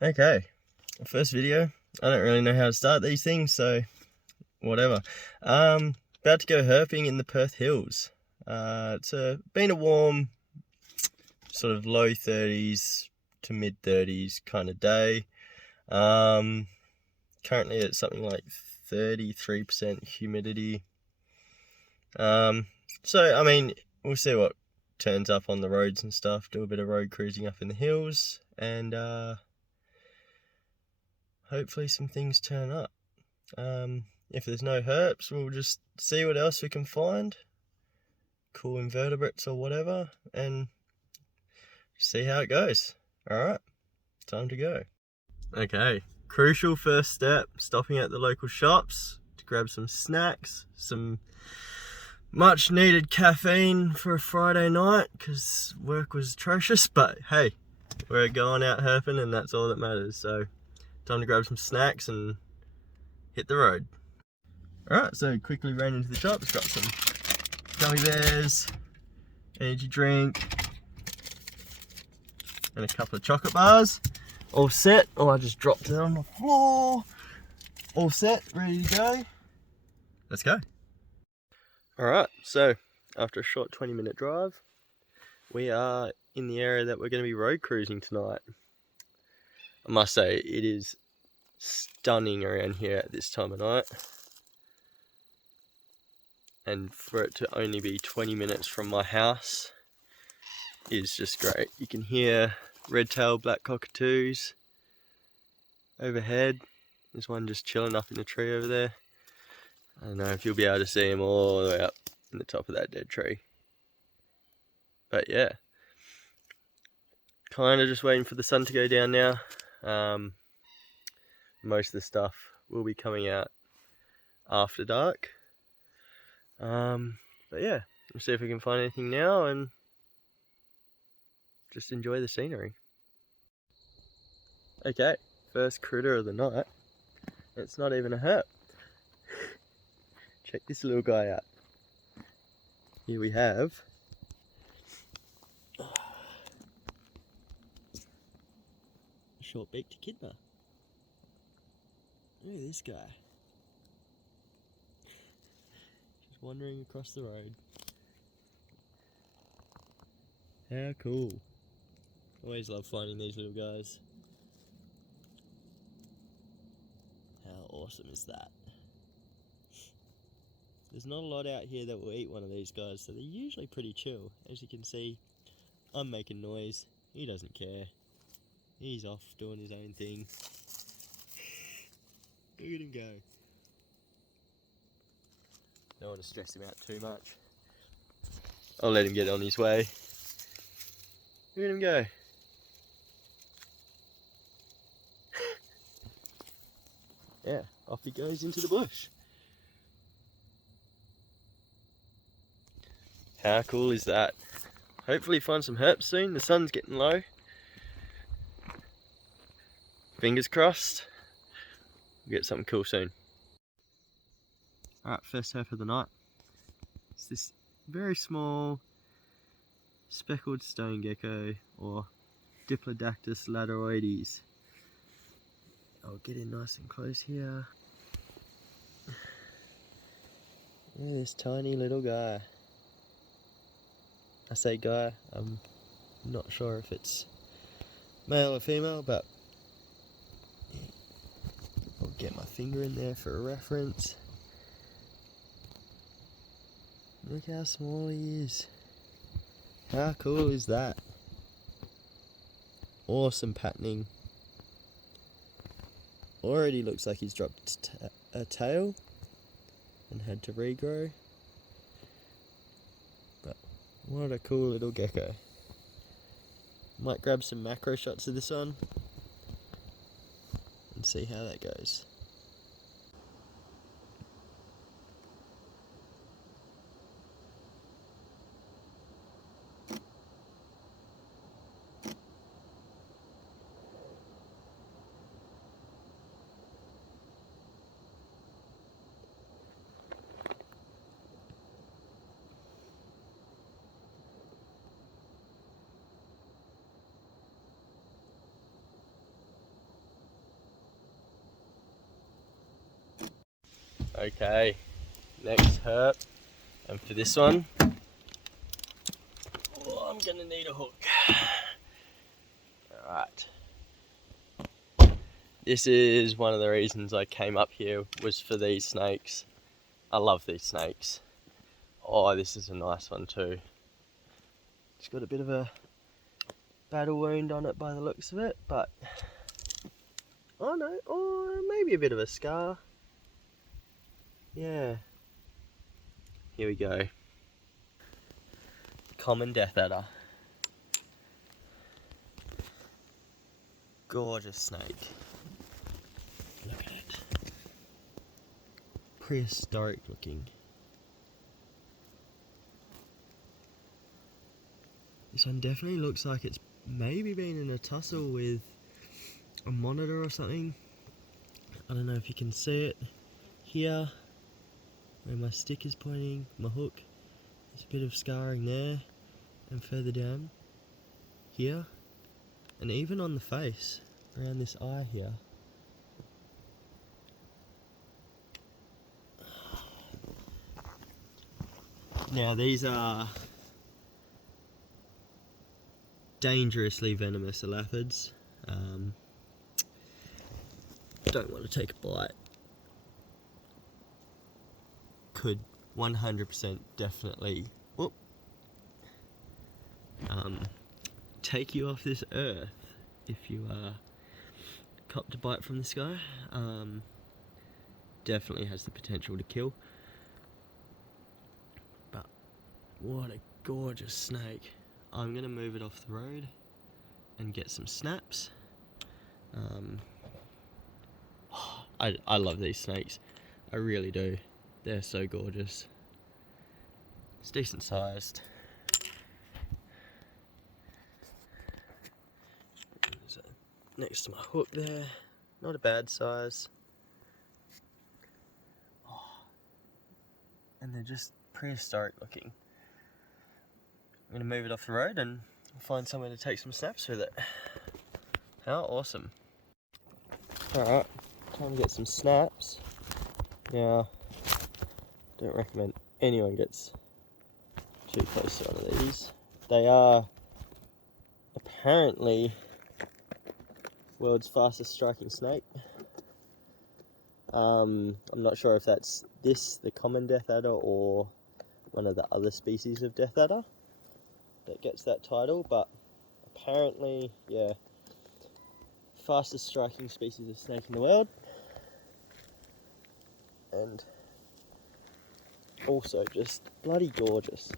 Okay, first video. I don't really know how to start these things, so whatever. About to go herping in the Perth hills. It's been a warm, sort of low 30s to mid 30s kind of day. Currently it's something like 33% humidity. So I mean, we'll see what turns up on the roads and stuff. Do a bit of road cruising up in the hills, and hopefully some things turn up. If there's no herps, we'll just see what else we can find, cool invertebrates or whatever, and see how it goes. Alright, time to go. Okay, crucial first step, stopping at the local shops to grab some snacks, some much needed caffeine for a Friday night because work was atrocious, but hey, we're going out herping and that's all that matters. So time to grab some snacks and hit the road. Alright, so quickly ran into the shops, got some gummy bears, energy drink, and a couple of chocolate bars. All set. Oh, I just dropped it on the floor. All set, ready to go. Let's go. Alright, so after a short 20-minute drive, we are in the area that we're going to be road cruising tonight. I must say, it is stunning around here at this time of night. And for it to only be 20 minutes from my house is just great. You can hear red-tailed black cockatoos overhead. There's one just chilling up in the tree over there. I don't know if you'll be able to see him all the way up in the top of that dead tree. But yeah, kind of just waiting for the sun to go down now. Most of the stuff will be coming out after dark. But yeah, we'll see if we can find anything now and just enjoy the scenery. Okay, first critter of the night. It's not even a herp. Check this little guy out. Here we have a short-beaked echidna. Look at this guy. Just wandering across the road. How cool. Always love finding these little guys. How awesome is that? There's not a lot out here that will eat one of these guys, so they're usually pretty chill. As you can see, I'm making noise. He doesn't care. He's off doing his own thing. Look at him go. Don't want to stress him out too much. I'll let him get on his way. Look at him go. Yeah, off he goes into the bush. How cool is that? Hopefully find some herps soon. The sun's getting low. Fingers crossed. We'll get something cool soon. Alright, first herp of the night. It's this very small speckled stone gecko, or Diplodocus ladroides. I'll get in nice and close here. Look at this tiny little guy. I say guy, I'm not sure if it's male or female, but I'll get my finger in there for a reference. Look how small he is. How cool is that? Awesome patterning. Already looks like he's dropped a tail and had to regrow. But what a cool little gecko. Might grab some macro shots of this one and see how that goes. Okay, next herp, and for this one, oh, I'm gonna need a hook. Alright. This is one of the reasons I came up here, was for these snakes. I love these snakes. Oh, this is a nice one too. It's got a bit of a battle wound on it by the looks of it, but oh no, oh, maybe a bit of a scar. Yeah. Here we go. Common death adder. Gorgeous snake. Look at it. Prehistoric looking. This one definitely looks like it's maybe been in a tussle with a monitor or something. I don't know if you can see it here where my stick is pointing, my hook. There's a bit of scarring there, and further down here, and even on the face around this eye here. Now these are dangerously venomous elaphids. Don't want to take a bite. Could 100% definitely take you off this earth if you copped a bite from this guy. Definitely has the potential to kill. But what a gorgeous snake. I'm gonna move it off the road and get some snaps. I love these snakes. I really do. They're so gorgeous. It's decent sized. Next to my hook there. Not a bad size. Oh. And they're just prehistoric looking. I'm going to move it off the road and find somewhere to take some snaps with it. How awesome. Alright, time to get some snaps. Now, don't recommend anyone gets too close to one of these. They are apparently world's fastest striking snake. I'm not sure if that's the common death adder, or one of the other species of death adder that gets that title, but apparently, yeah, fastest striking species of snake in the world, and also just bloody gorgeous.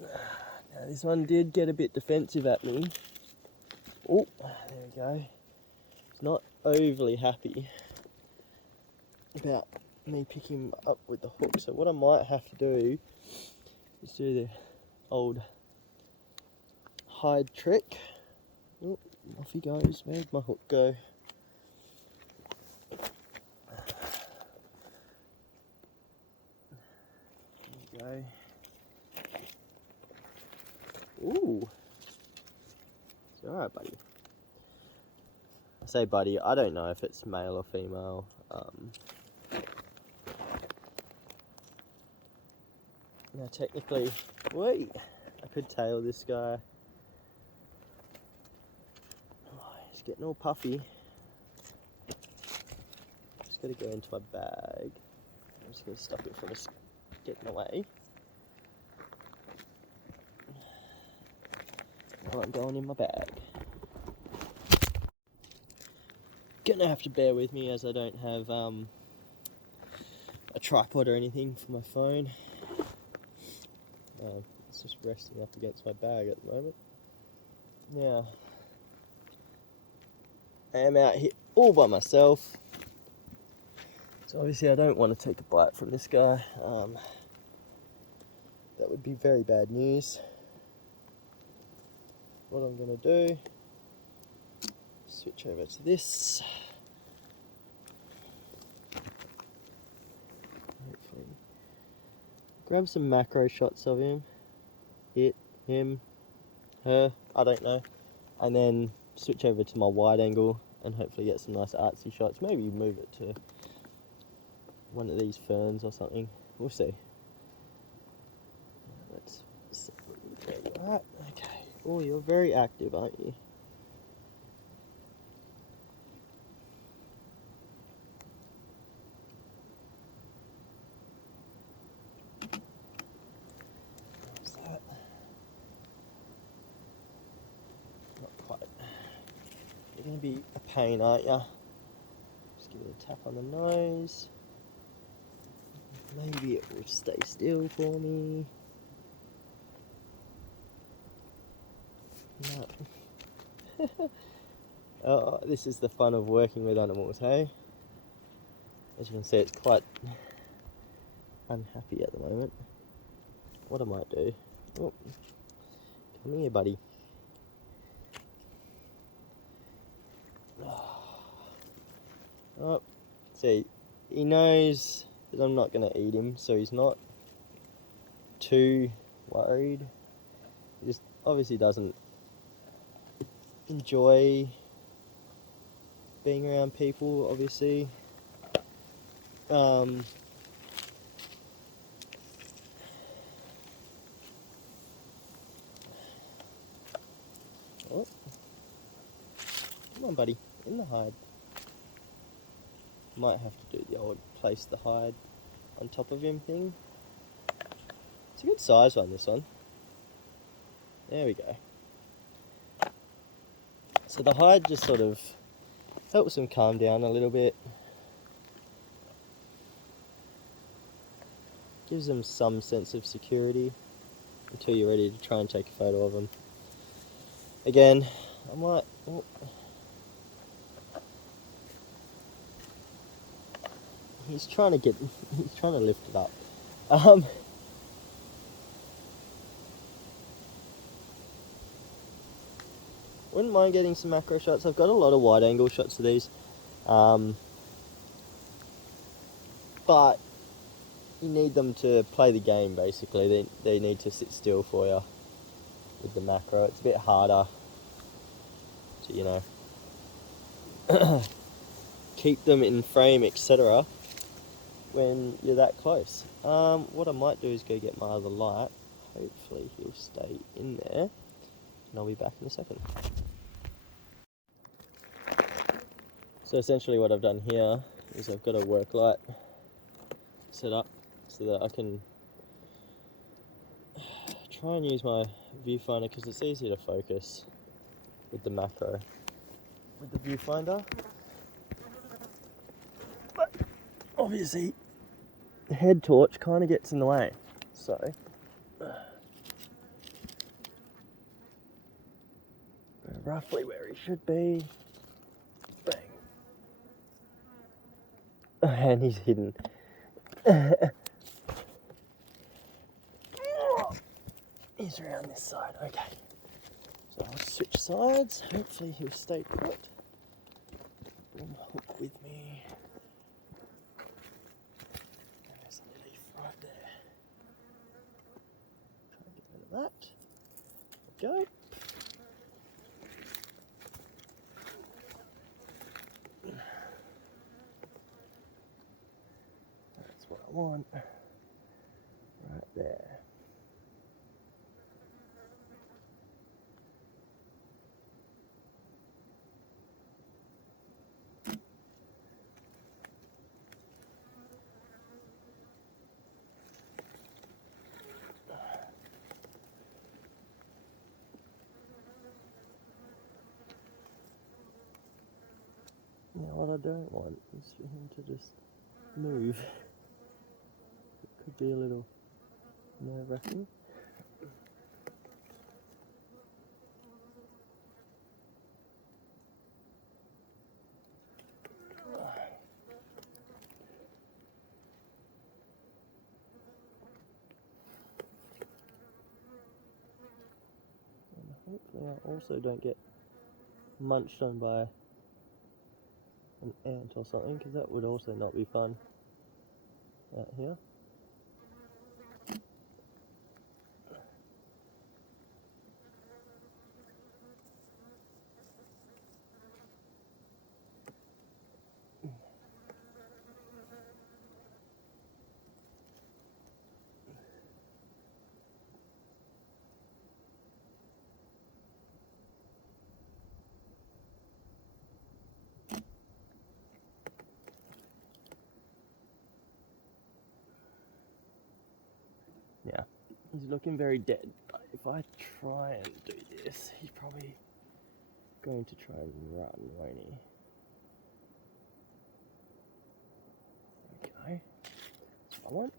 Now this one did get a bit defensive at me. Oh, there we go. It's not overly happy about me picking him up with the hook, so what I might have to do is do the old hide trick. Oh, off he goes. Where'd my hook go? There we go. Ooh. It's alright, buddy. I say buddy, I don't know if it's male or female. Now technically, wait, I could tail this guy. Oh, he's getting all puffy. Just gotta go into my bag. I'm just gonna stop it from us getting away. Now I'm going in my bag. Gonna have to bear with me as I don't have a tripod or anything for my phone. It's just resting up against my bag at the moment. Now, I am out here all by myself, so obviously I don't want to take a bite from this guy. That would be very bad news. What I'm going to do, switch over to this. Hopefully, grab some macro shots of him. It, him, her, I don't know. And then switch over to my wide angle and hopefully get some nice artsy shots. Maybe move it to one of these ferns or something. We'll see. Let's see where you're at. Okay. Oh, you're very active, aren't you? What's that? Not quite. You're going to be a pain, aren't you? Just give it a tap on the nose. Maybe it will stay still for me. No. Oh, this is the fun of working with animals, hey? As you can see, it's quite unhappy at the moment. What I might do... Oh, come here, buddy. Oh, see, he knows that I'm not going to eat him, so he's not too worried. He just obviously doesn't enjoy being around people, obviously. Oh, come on, buddy, in the hide. Might have to do the old place the hide on top of him thing. It's a good size one, this one. There we go. So the hide just sort of helps him calm down a little bit. Gives them some sense of security until you're ready to try and take a photo of them. Again, I might... Oh. He's trying to lift it up. Wouldn't mind getting some macro shots. I've got a lot of wide angle shots of these. But you need them to play the game, basically. They need to sit still for you with the macro. It's a bit harder to, you know, keep them in frame, etc. when you're that close. What I might do is go get my other light. Hopefully he'll stay in there, and I'll be back in a second. So essentially what I've done here is I've got a work light set up so that I can try and use my viewfinder, because it's easier to focus with the macro with the viewfinder. But obviously the head torch kind of gets in the way, so roughly where he should be. Bang. And he's hidden. He's around this side, okay. So I'll switch sides, hopefully he'll stay put. Bring the hook with me. There's a leaf right there. Try and get rid of that. There we go. That's what I want. Right there. Now what I don't want is for him to just move. It could be a little nerve-wracking. And hopefully I also don't get munched on by an ant or something, because that would also not be fun out here. He's looking very dead, but if I try and do this, he's probably going to try and run, won't he? Okay, that's what I want.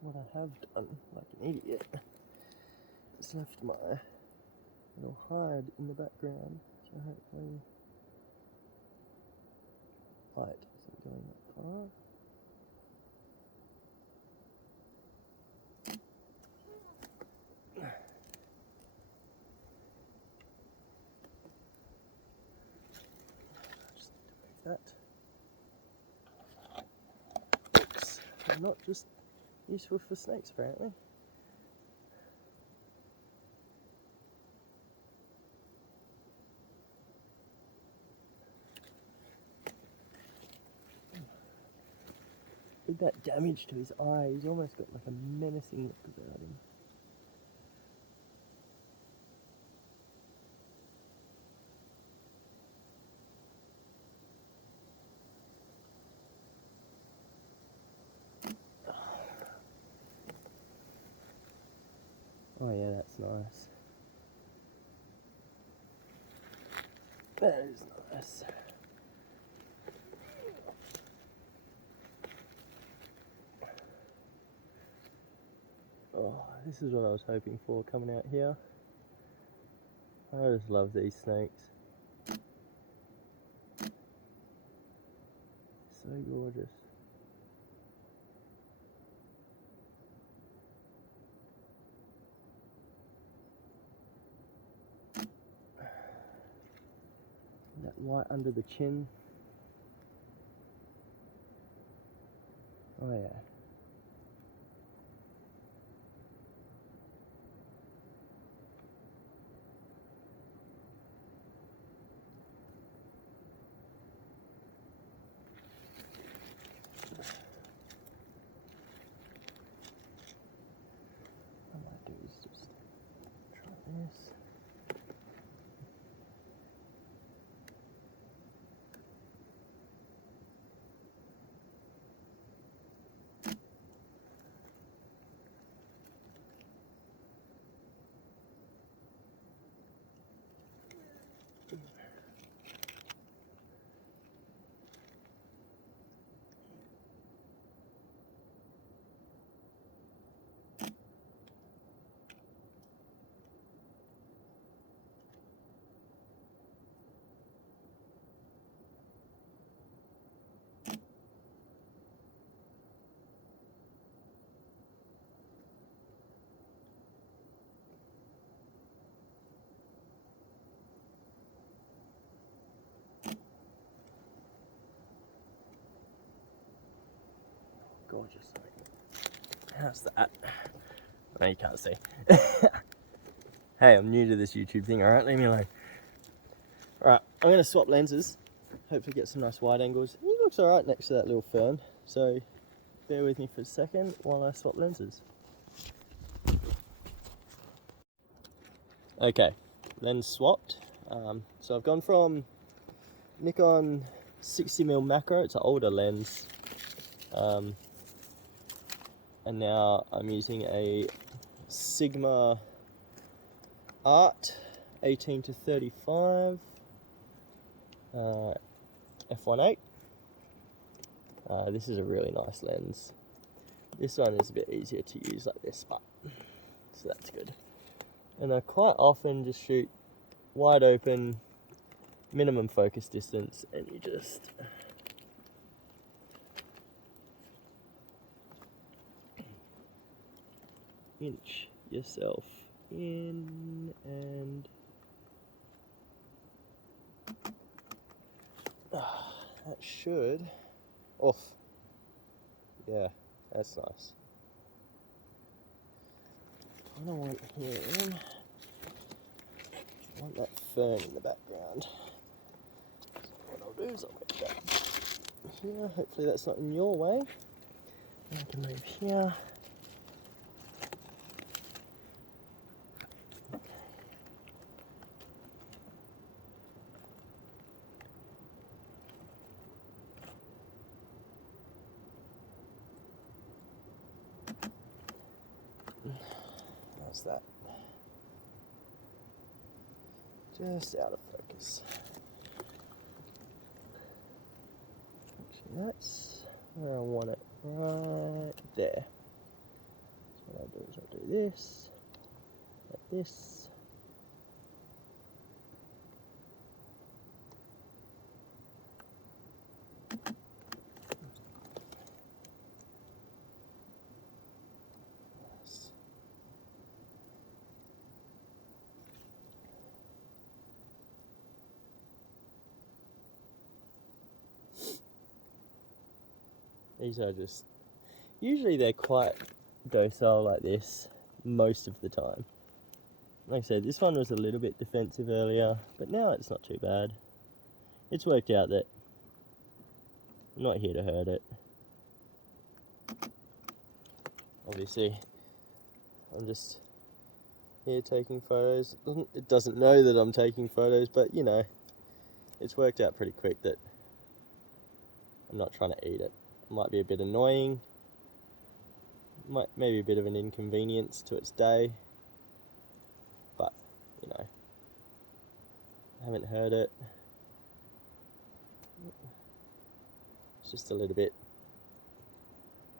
What I have done, like an idiot, is left my little hide in the background, so hopefully light isn't going that far. Just need to move that. Hooks are not just useful for snakes, apparently. Did that damage to his eye? He's almost got like a menacing look about him. Oh yeah, that's nice. That is nice. Oh, this is what I was hoping for coming out here. I just love these snakes. So gorgeous. That white under the chin. Oh yeah. What I might do is just try this. Gorgeous. How's that? No, you can't see. Hey, I'm new to this YouTube thing, alright? Leave me alone. Alright, I'm going to swap lenses. Hopefully get some nice wide angles. He looks alright next to that little fern. So, bear with me for a second while I swap lenses. Okay, lens swapped. So I've gone from Nikon 60mm macro, it's an older lens. And now I'm using a Sigma Art 18 to 35 f1.8. This is a really nice lens. This one is a bit easier to use like this, but so that's good. And I quite often just shoot wide open, minimum focus distance, and you just inch yourself in and that should off. Yeah, that's nice. I don't want him. I want that fern in the background. So what I'll do is I'll make that here. Hopefully that's not in your way. I can move here. How's that? Just out of focus. Actually, that's where I want it, right there. So what I'll do is I'll do this, like this. These are just, usually they're quite docile like this most of the time. Like I said, this one was a little bit defensive earlier, but now it's not too bad. It's worked out that I'm not here to hurt it. Obviously, I'm just here taking photos. It doesn't know that I'm taking photos, but you know, it's worked out pretty quick that I'm not trying to eat it. It might be a bit annoying, maybe a bit of an inconvenience to its day, but you know, I haven't hurt it. It's just a little bit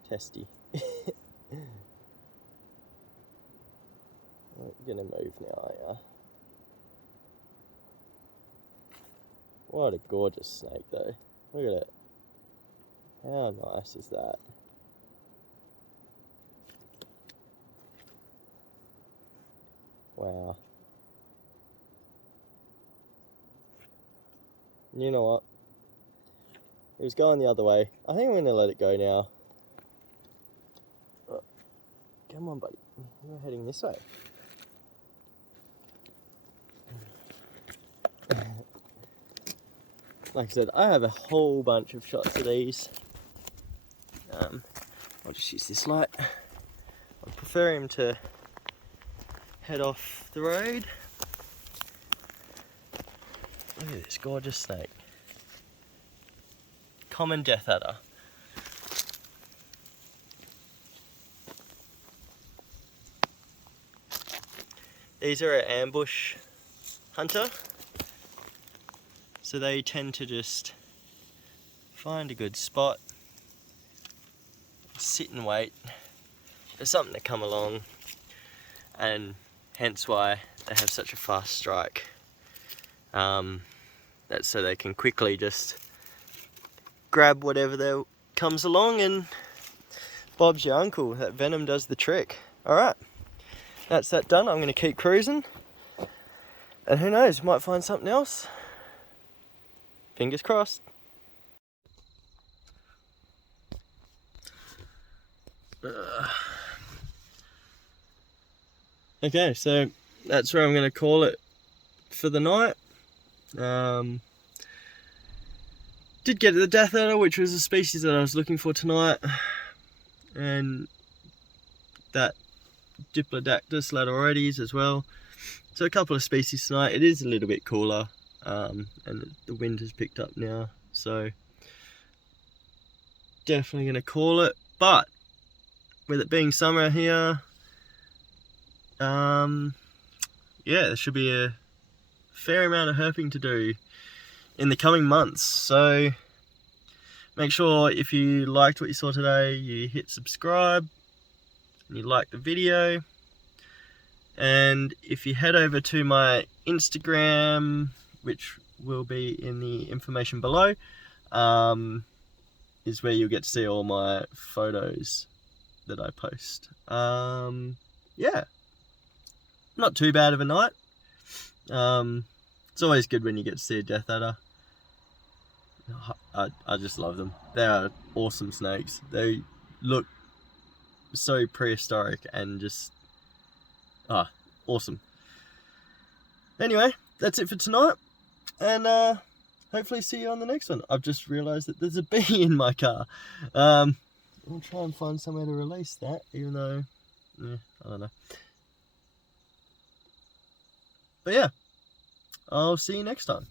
testy. You're gonna move now, are ya? What a gorgeous snake though. Look at it. How nice is that? Wow. You know what? It was going the other way. I think I'm going to let it go now. Oh, come on, buddy. We're heading this way. Like I said, I have a whole bunch of shots of these. I'll just use this light. I prefer him to head off the road. Look at this gorgeous snake. Common death adder. These are an ambush hunter, so they tend to just find a good spot, sit and wait for something to come along, and hence why they have such a fast strike. That's so they can quickly just grab whatever there comes along, and Bob's your uncle. That venom does the trick. Alright, that's that done. I'm going to keep cruising, and who knows, might find something else. Fingers crossed. Okay, so that's where I'm going to call it for the night. Did get the death adder, which was a species that I was looking for tonight, and that Diplodactylus latoroides as well. So a couple of species tonight. It is a little bit cooler, and the wind has picked up now, so definitely going to call it. But with it being summer here, yeah, there should be a fair amount of herping to do in the coming months. So make sure if you liked what you saw today, you hit subscribe and you like the video. And if you head over to my Instagram, which will be in the information below, is where you'll get to see all my photos that I post. Yeah, not too bad of a night. It's always good when you get to see a death adder. I just love them. They are awesome snakes. They look so prehistoric and just awesome. Anyway, that's it for tonight, and hopefully see you on the next one. I've just realised that there's a bee in my car. I'll try and find somewhere to release that, even though, I don't know. But yeah, I'll see you next time.